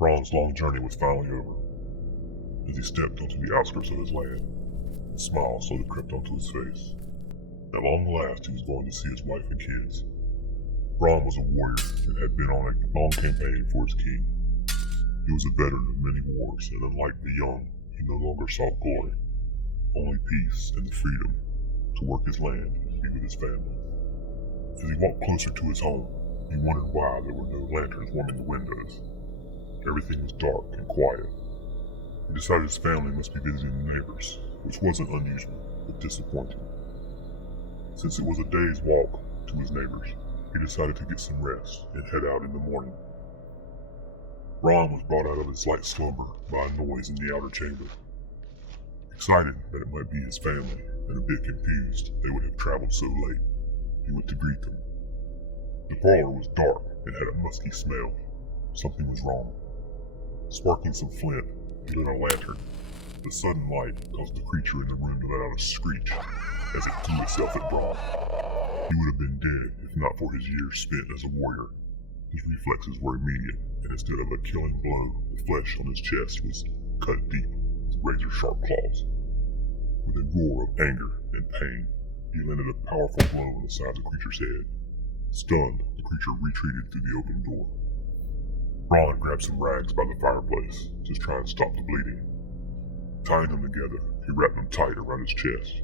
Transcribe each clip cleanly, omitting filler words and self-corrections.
Braun's long journey was finally over. As he stepped onto the outskirts of his land, a smile slowly crept onto his face. At long last, he was going to see his wife and kids. Braun was a warrior and had been on a long campaign for his king. He was a veteran of many wars, and unlike the young, he no longer sought glory, only peace and the freedom to work his land and be with his family. As he walked closer to his home, he wondered why there were no lanterns warming the windows. Everything was dark and quiet. He decided his family must be visiting the neighbors, which wasn't unusual, but disappointing. Since it was a day's walk to his neighbors, he decided to get some rest and head out in the morning. Braun was brought out of his light slumber by a noise in the outer chamber. Excited that it might be his family, and a bit confused they would have traveled so late, he went to greet them. The parlor was dark and had a musky smell. Something was wrong. Sparking some flint, he lit a lantern. The sudden light caused the creature in the room to let out a screech as it threw itself at Braun. He would have been dead if not for his years spent as a warrior. His reflexes were immediate, and instead of a killing blow, the flesh on his chest was cut deep with razor-sharp claws. With a roar of anger and pain, he landed a powerful blow on the side of the creature's head. Stunned, the creature retreated through the open door. Braun grabbed some rags by the fireplace to try and stop the bleeding. Tying them together, he wrapped them tight around his chest.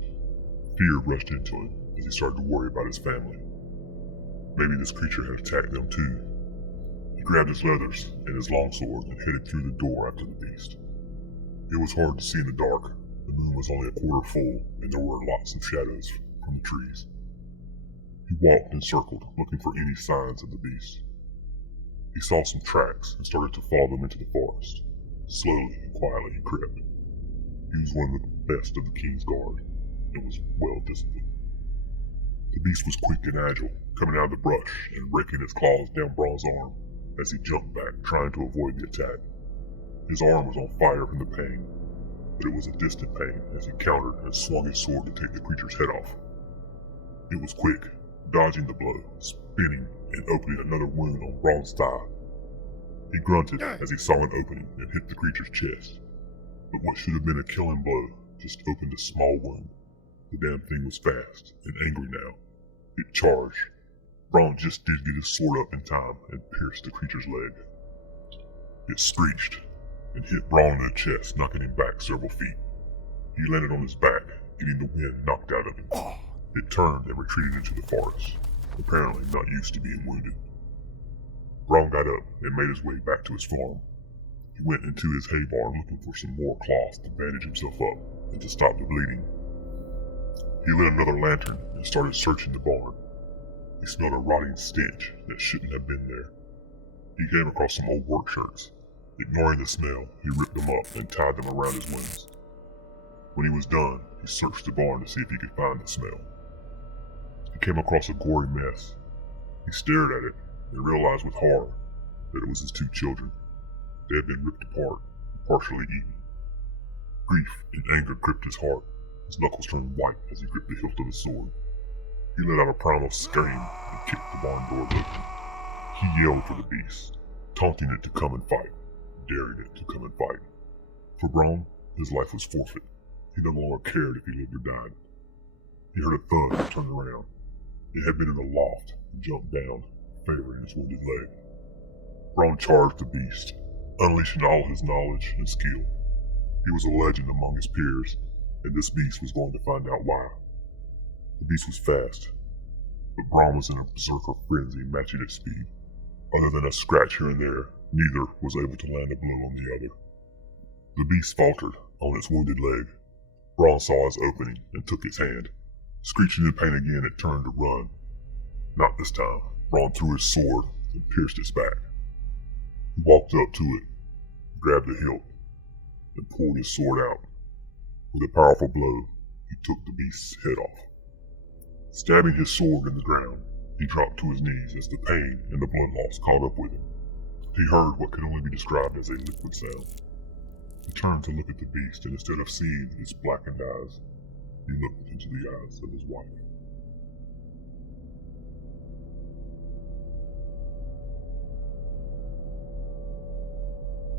Fear rushed into him as he started to worry about his family. Maybe this creature had attacked them too. He grabbed his leathers and his longsword and headed through the door after the beast. It was hard to see in the dark. The moon was only a quarter full, and there were lots of shadows from the trees. He walked and circled, looking for any signs of the beast. He saw some tracks and started to follow them into the forest. Slowly and quietly he crept. He was one of the best of the king's guard, and was well disciplined. The beast was quick and agile, coming out of the brush and raking its claws down Braun's arm as he jumped back, trying to avoid the attack. His arm was on fire from the pain, but it was a distant pain as he countered and swung his sword to take the creature's head off. It was quick, dodging the blow, spinning, and opening another wound on Braun's thigh. He grunted as he saw an opening and hit the creature's chest, but what should have been a killing blow just opened a small wound. The damn thing was fast and angry now. It charged. Braun just did get his sword up in time and pierced the creature's leg. It screeched and hit Braun in the chest, knocking him back several feet. He landed on his back, getting the wind knocked out of him. It turned and retreated into the forest, apparently not used to being wounded. Braun got up and made his way back to his farm. He went into his hay barn looking for some more cloth to bandage himself up and to stop the bleeding. He lit another lantern and started searching the barn. He smelled a rotting stench that shouldn't have been there. He came across some old work shirts. Ignoring the smell, he ripped them up and tied them around his wounds. When he was done, he searched the barn to see if he could find the smell. He came across a gory mess. He stared at it and realized with horror that it was his two children. They had been ripped apart and partially eaten. Grief and anger gripped his heart. His knuckles turned white as he gripped the hilt of his sword. He let out a primal scream and kicked the barn door open. He yelled for the beast, taunting it to come and fight, daring it to come and fight. For Braun, his life was forfeit. He no longer cared if he lived or died. He heard a thud and turned around. It had been in the loft and jumped down, favoring his wounded leg. Braun charged the beast, unleashing all his knowledge and skill. He was a legend among his peers, and this beast was going to find out why. The beast was fast, but Braun was in a berserker frenzy matching its speed. Other than a scratch here and there, neither was able to land a blow on the other. The beast faltered on its wounded leg. Braun saw its opening and took its hand. Screeching in pain again, it turned to run. Not this time. Braun threw his sword and pierced its back. He walked up to it, grabbed the hilt, and pulled his sword out. With a powerful blow, he took the beast's head off. Stabbing his sword in the ground, he dropped to his knees as the pain and the blood loss caught up with him. He heard what could only be described as a liquid sound. He turned to look at the beast, and instead of seeing its blackened eyes, he looked into the eyes of his wife.